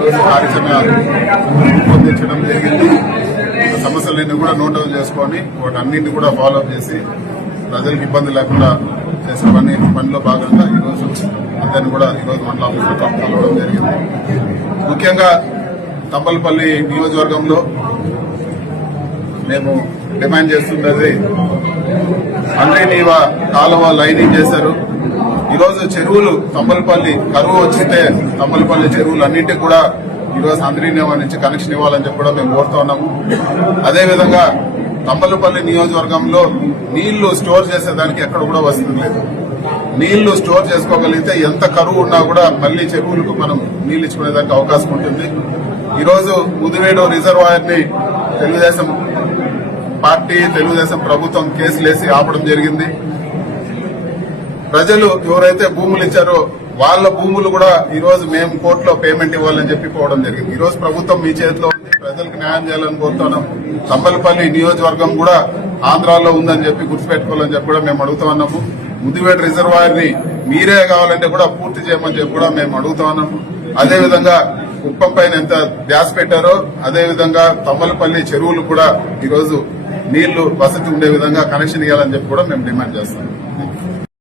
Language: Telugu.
ఈరోజు కార్యక్రమాలు రూపొందించడం జరిగింది. సమస్యలన్నీ కూడా నోట్ డౌన్ చేసుకొని వాటన్నింటినీ కూడా ఫాలో అప్ చేసి ప్రజలకు ఇబ్బంది లేకుండా చేసే పనిలో భాగంగా ఈరోజు అందరినీ కూడా ఈరోజు మండల ఆఫీసులో కలవడం జరిగింది. ముఖ్యంగా తంబలపల్లి నియోజకవర్గంలో మేము డిమాండ్ చేస్తున్నది అండ్రీనీవా కాలువ లైనింగ్ చేశారు. ఈరోజు చెరువులు తంబలపల్లి కరువు వచ్చితే తంబలపల్లి చెరువులు అన్నింటికి కూడా ఈరోజు అండ్రీనీవా నుంచి కనెక్షన్ ఇవ్వాలని చెప్పి కూడా మేము కోరుతా ఉన్నాము. అదేవిధంగా తంబలపల్లి నియోజకవర్గంలో నీళ్లు స్టోర్ చేసేదానికి ఎక్కడ కూడా వసతి లేదు. నీళ్లు స్టోర్ చేసుకోగలిగితే ఎంత కరువు ఉన్నా కూడా మళ్లీ చెరువులకు మనం నీళ్లు ఇచ్చుకునేదానికి అవకాశం ఉంటుంది. ఈరోజు ముదివేడు రిజర్వాయర్ ని తెలుగుదేశం పార్టీ తెలుగుదేశం ప్రభుత్వం కేసులేసి ఆపడం జరిగింది. ప్రజలు ఎవరైతే భూములు ఇచ్చారో వాళ్ళ భూములు కూడా ఈరోజు మేము కోర్టులో పేమెంట్ ఇవ్వాలని చెప్పి పోవడం జరిగింది. ఈరోజు ప్రభుత్వం మీ చేతిలో ఉంది, ప్రజలకు న్యాయం చేయాలని కోరుతున్నాం. తంబలపల్లి నియోజకవర్గం కూడా ఆంధ్రాలో ఉందని చెప్పి గుర్తుపెట్టుకోవాలని చెప్పి కూడా మేము అడుగుతా ఉన్నాము. ముదివేడు రిజర్వాయర్ ని మీరే కావాలంటే కూడా పూర్తి చేయమని చెప్పి కూడా మేము అడుగుతా ఉన్నాము. అదేవిధంగా కుప్పం పైన ఎంత ధ్యాస పెట్టారో అదేవిధంగా తంబలపల్లి చెరువులు కూడా ఈరోజు నీళ్లు వసతి ఉండే విధంగా కనెక్షన్ ఇవ్వాలని చెప్పి కూడా మేము డిమాండ్ చేస్తాం.